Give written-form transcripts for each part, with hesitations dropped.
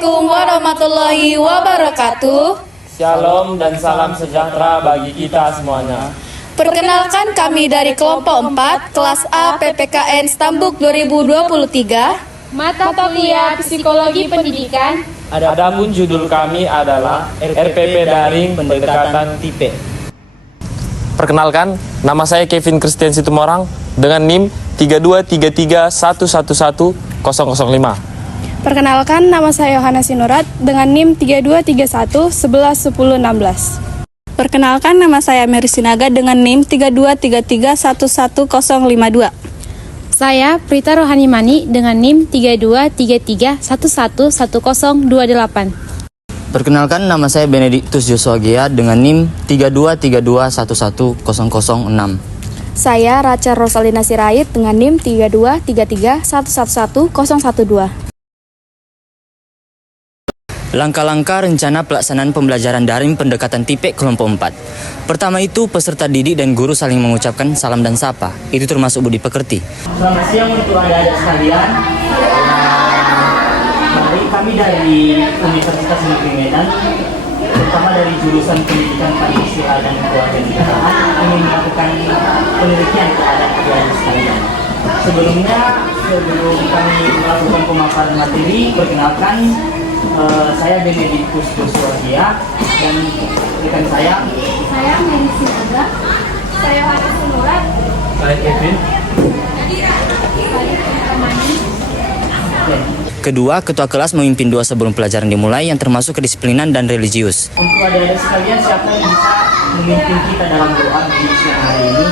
Assalamualaikum warahmatullahi wabarakatuh. Shalom dan salam sejahtera bagi kita semuanya. Perkenalkan kami dari kelompok 4 kelas A PPKN Stambuk 2023. Mata kuliah Psikologi Pendidikan. Adapun judul kami adalah RPP Daring Pendekatan Tipe. Perkenalkan, nama saya Kevin Christian Situmorang dengan NIM 32331111005. Perkenalkan, nama saya Yohana Sinurat dengan NIM 3231111016. Perkenalkan, nama saya Mary Sinaga dengan NIM 3233111052. Saya Prita Rohani Mani dengan NIM 3233111028. Perkenalkan, nama saya Benediktus Joshua Gia dengan NIM 3232111006. Saya Rachel Rosalina Sirait dengan NIM 3233111012. Langkah-langkah rencana pelaksanaan pembelajaran daring pendekatan tipe kelompok 4. Pertama itu, peserta didik dan guru saling mengucapkan salam dan sapa. Itu termasuk budi pekerti. Selamat siang untuk adik-adik sekalian. Mari kami dari Universitas Negeri Medan, terutama dari jurusan Pendidikan Pancasila dan Kewarganegaraan, ingin melakukan penelitian terhadap adik-adik sekalian. Sebelum kami melakukan pemaparan materi, perkenalkan saya Benediktus Joshua Gia dan rekan saya Mary Sinaga. Saya Yohana Sinurat. Saya Kevin. Kedua, ketua kelas memimpin doa sebelum pelajaran dimulai yang termasuk kedisiplinan dan religius. untuk adik-adik sekalian, siapa yang bisa memimpin kita dalam doa di siang hari ini?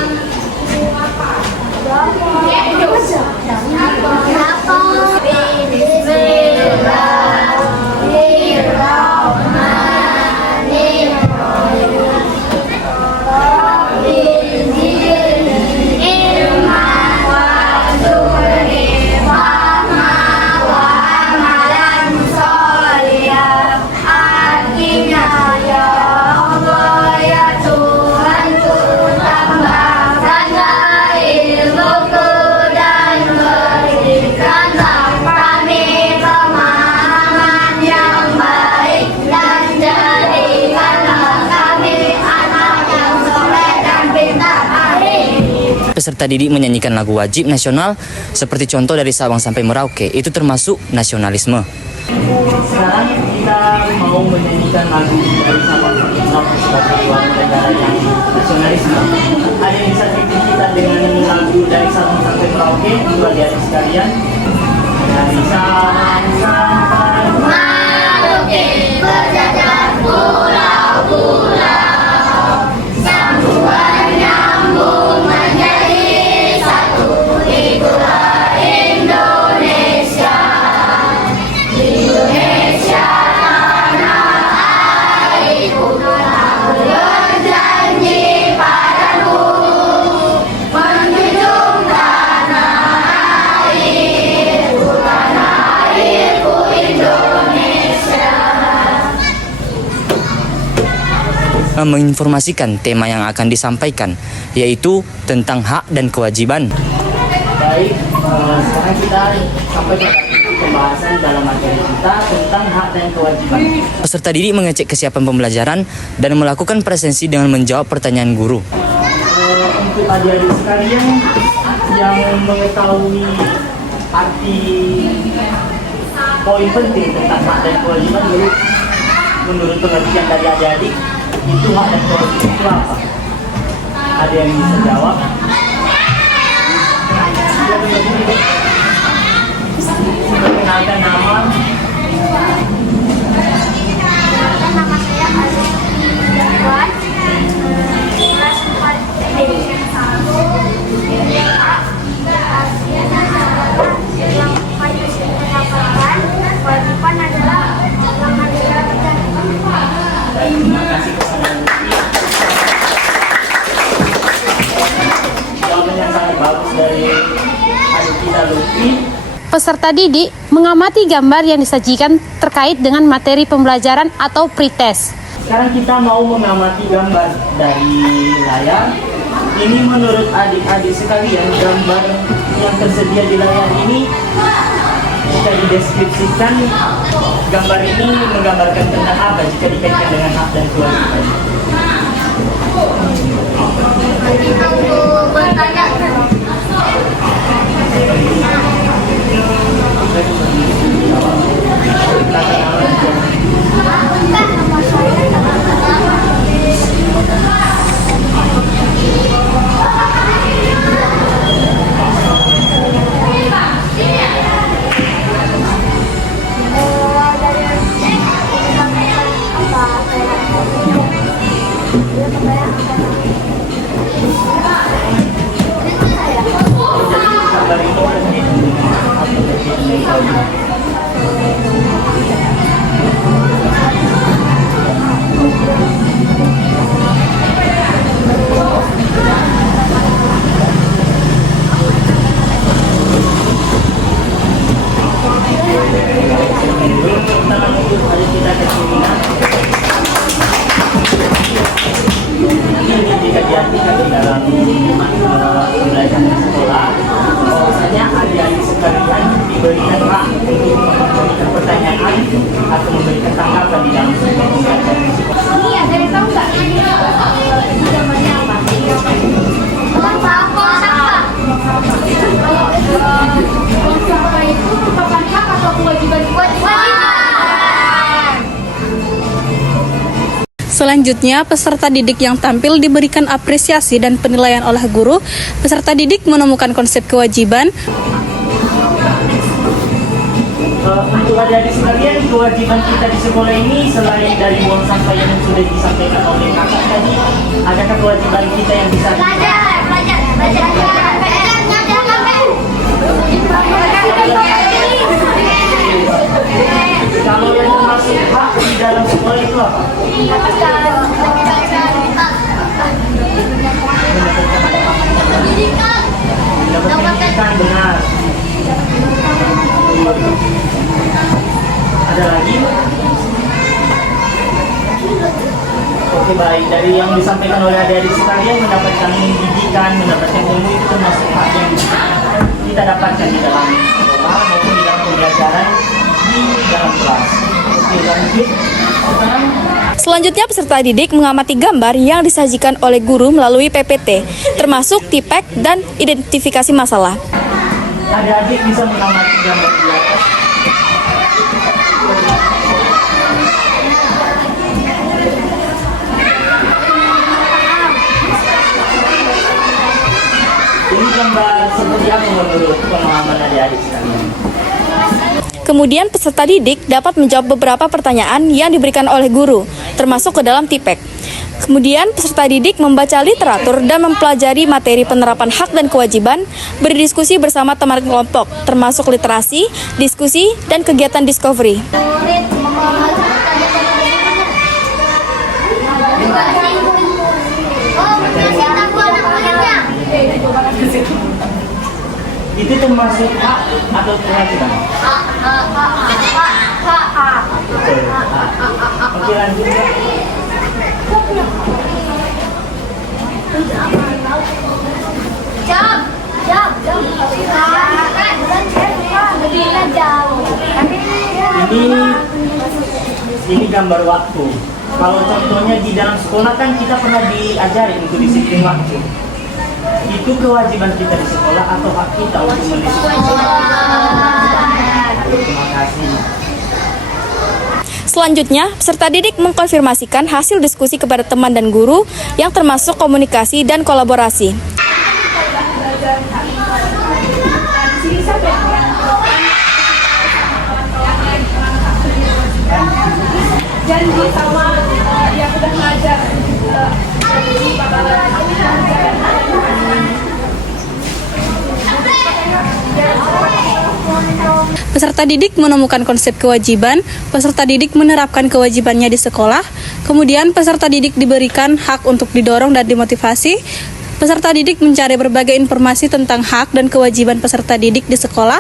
Peserta didik menyanyikan lagu wajib nasional seperti contoh dari Sabang sampai Merauke. Itu termasuk nasionalisme. Sekarang kita mau menyanyikan lagu dari Sabang sampai Merauke sebagai warga negara yang nasionalisme. Ada yang bisa pimpin kita dengan lagu dari Sabang sampai Merauke, dua adik sekalian. Dari Sabang sampai Merauke berjajar pulau-pulau, sambungan nyambung menjadi satu, itulah Indonesia. Indonesia tanah airku, aku berjanji padamu menjunjung tanah airku Indonesia. Menginformasikan tema yang akan disampaikan, yaitu tentang hak dan kewajiban. Baik, sekarang kita sampai ke pembahasan dalam materi kita tentang hak dan kewajiban. Peserta didik mengecek kesiapan pembelajaran dan melakukan presensi dengan menjawab pertanyaan guru. Untuk adik-adik sekalian yang mengetahui arti poin penting tentang hak dan kewajiban, menurut pengertian dari adik-adik, itu hak dan kewajiban itu apa? Ada yang bisa jawab? Perkenalkan nama. Nama saya Azizi Jafar, kelas 4 pendidikan 1 yang wajib mendapatkan kewajiban adalah menghadiri dan Terima kasih kepada Lutfi. Jawaban yang sangat bagus dari adik kita Lutfi. Peserta didik mengamati gambar yang disajikan terkait dengan materi pembelajaran atau pretest. Sekarang kita mau mengamati gambar dari layar. Ini menurut adik-adik sekalian, gambar yang tersedia di layar ini bisa dideskripsikan gambar ini menggambarkan tentang apa jika dikaitkan dengan hak dan kewajiban? Jika diartikan di dalam pembelajaran di sekolah, bahwasanya adik-adik sekalian diberikan hak untuk memberikan pertanyaan atau memberikan tanggapan di dalam pembelajaran di sekolah. Ini ada yang tahu nggak? Namanya apa? Sampah itu merupakan hak atau kewajiban? Selanjutnya, peserta didik yang tampil diberikan apresiasi dan penilaian oleh guru. Peserta didik menemukan konsep kewajiban. Untuk adik-adik sekalian, kewajiban kita di sekolah ini selain dari buang sampah yang sudah disampaikan oleh kakak tadi, adakah kewajiban kita yang bisa Belajar. kalau yang termasuk hak di dalam sekolah itu apa? Mendapatkan pendidikan, benar. Ada lagi? Oke, baik. Dari yang disampaikan oleh adik-adik sekalian, mendapatkan pendidikan, mendapatkan ilmu itu termasuk hak yang kita dapatkan di dalam sekolah maupun di dalam pembelajaran di dalam kelas. Oke, lanjut. Selanjutnya, peserta didik mengamati gambar yang disajikan oleh guru melalui PPT, termasuk tipek dan identifikasi masalah. Adik-adik bisa mengamati gambar di atas. Ini gambar seperti apa menurut pemahaman adik-adik sekalian? Kemudian peserta didik dapat menjawab beberapa pertanyaan yang diberikan oleh guru, termasuk ke dalam tipek. Kemudian peserta didik membaca literatur dan mempelajari materi penerapan hak dan kewajiban, berdiskusi bersama teman kelompok, termasuk literasi, diskusi, dan kegiatan discovery. Itu termasuk hak atau kewajiban? Betul, hak. Oke, lanjut. Ini gambar waktu. Kalau contohnya di dalam sekolah kan kita pernah diajari untuk disiplin waktu. Itu kewajiban kita di sekolah atau hak kita untuk mendisiplin waktu? Terima kasih. Selanjutnya, peserta didik mengkonfirmasikan hasil diskusi kepada teman dan guru yang termasuk komunikasi dan kolaborasi. Janji sama yang udah ngajar. Peserta didik menemukan konsep kewajiban, peserta didik menerapkan kewajibannya di sekolah, kemudian peserta didik diberikan hak untuk didorong dan dimotivasi, peserta didik mencari berbagai informasi tentang hak dan kewajiban peserta didik di sekolah.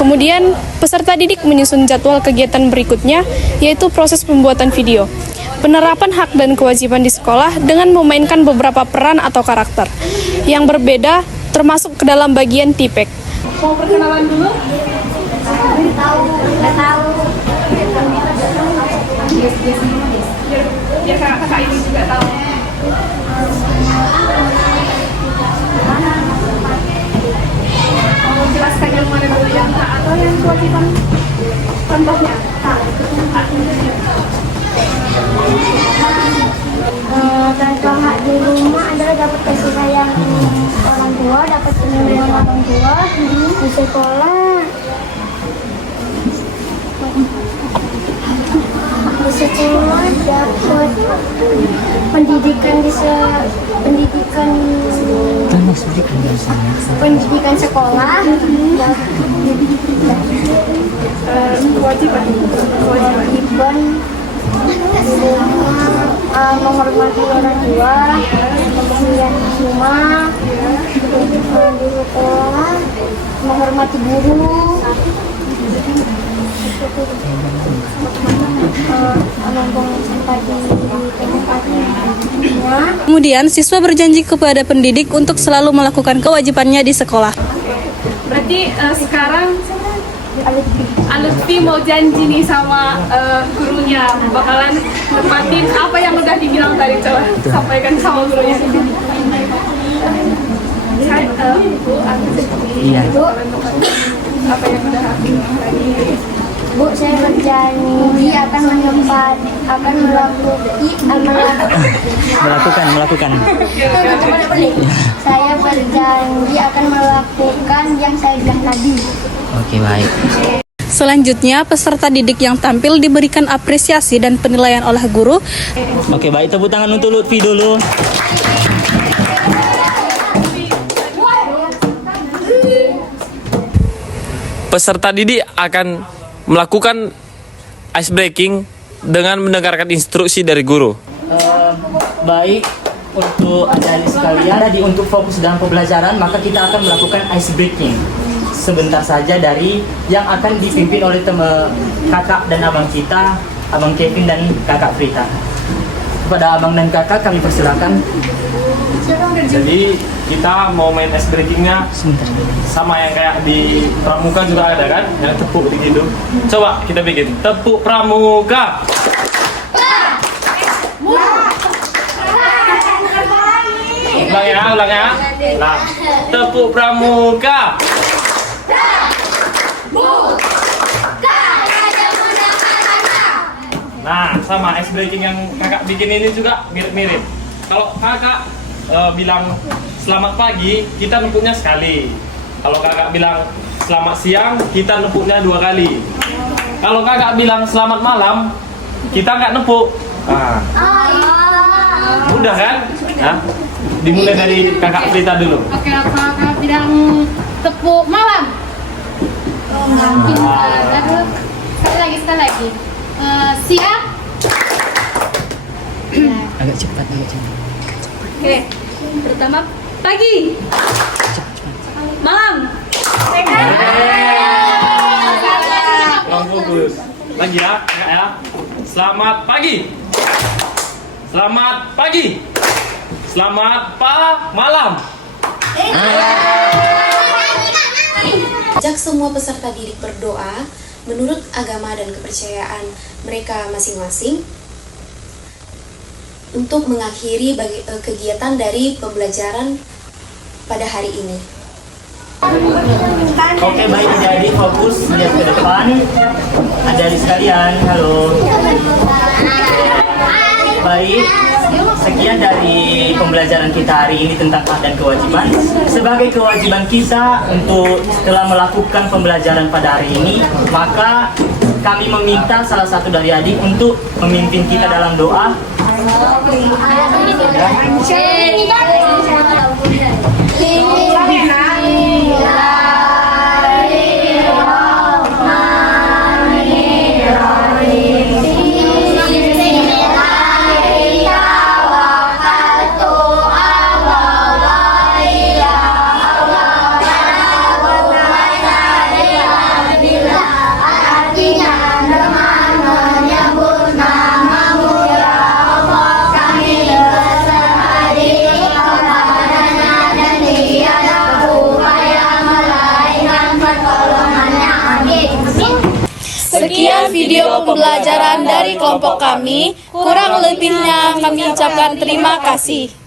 Kemudian, peserta didik menyusun jadwal kegiatan berikutnya, yaitu proses pembuatan video. Penerapan hak dan kewajiban di sekolah dengan memainkan beberapa peran atau karakter yang berbeda, termasuk ke dalam bagian tipek. Mau perkenalan dulu? Biar kakak ini juga tahu. Mau jelaskan yang mana dulu, yang hak atau yang kewajiban? Contohnya Contoh hak di rumah adalah dapat kasih sayang orang tua, dapat perlindungan orang tua. Di sekolah dapat pendidikan sekolah. Kewajiban menghormati orang tua, kemudian di rumah, di sekolah, menghormati guru, Kemudian siswa berjanji kepada pendidik untuk selalu melakukan kewajibannya di sekolah. berarti sekarang Lutfi mau janji nih sama gurunya bakalan nempatin apa yang udah dibilang tadi, coba sampaikan sama gurunya. Bu, apa yang udah aku tadi? Bu, saya berjanji akan Melakukan. Saya berjanji akan melakukan yang saya bilang tadi. Oke, baik. Selanjutnya, peserta didik yang tampil diberikan apresiasi dan penilaian oleh guru. Oke, baik. Tepuk tangan untuk Lutfi dulu. Peserta didik akan melakukan ice breaking dengan mendengarkan instruksi dari guru. Baik, untuk adik-adik sekalian, tadi untuk fokus dalam pembelajaran, maka kita akan melakukan ice breaking. Sebentar saja dari yang akan dipimpin oleh kakak dan abang kita, abang Kevin dan kakak Frita. Kepada abang dan kakak kami persilakan. Jadi kita mau main ice breakingnya sama yang kayak di pramuka juga ada kan, yang tepuk gitu. Coba kita bikin tepuk pramuka. Ulang ya. Nah, tepuk pramuka. Nah, sama ice breaking yang kakak bikin ini juga mirip-mirip. Kalau kakak bilang selamat pagi, kita nempuknya sekali. Kalau kakak bilang selamat siang, kita nempuknya 2 kali. Kalau kakak bilang selamat malam, kita nggak nempuk. Nah. Mudah kan? Nah, dimulai dari kakak Frita dulu. Oke, kakak bilang tepuk malam. Sekali lagi. Siang. Agak cepat. Oke, pertama pagi, malam. Kurang fokus. Lagi ya, kakak ya. Selamat pagi. Selamat pagi. Selamat malam. Ajak semua peserta didik berdoa menurut agama dan kepercayaan mereka masing-masing untuk mengakhiri kegiatan dari pembelajaran pada hari ini. Oke, baik, jadi fokus lihat ke depan. Adik-adik sekalian, halo. Baik, sekian dari pembelajaran kita hari ini tentang hak dan kewajiban. Sebagai kewajiban kita untuk setelah melakukan pembelajaran pada hari ini, maka kami meminta salah satu dari adik untuk memimpin kita dalam doa. Kami berserah diri kepada dan dia video pembelajaran dari kelompok kami. Kurang lebihnya kami ucapkan terima kasih.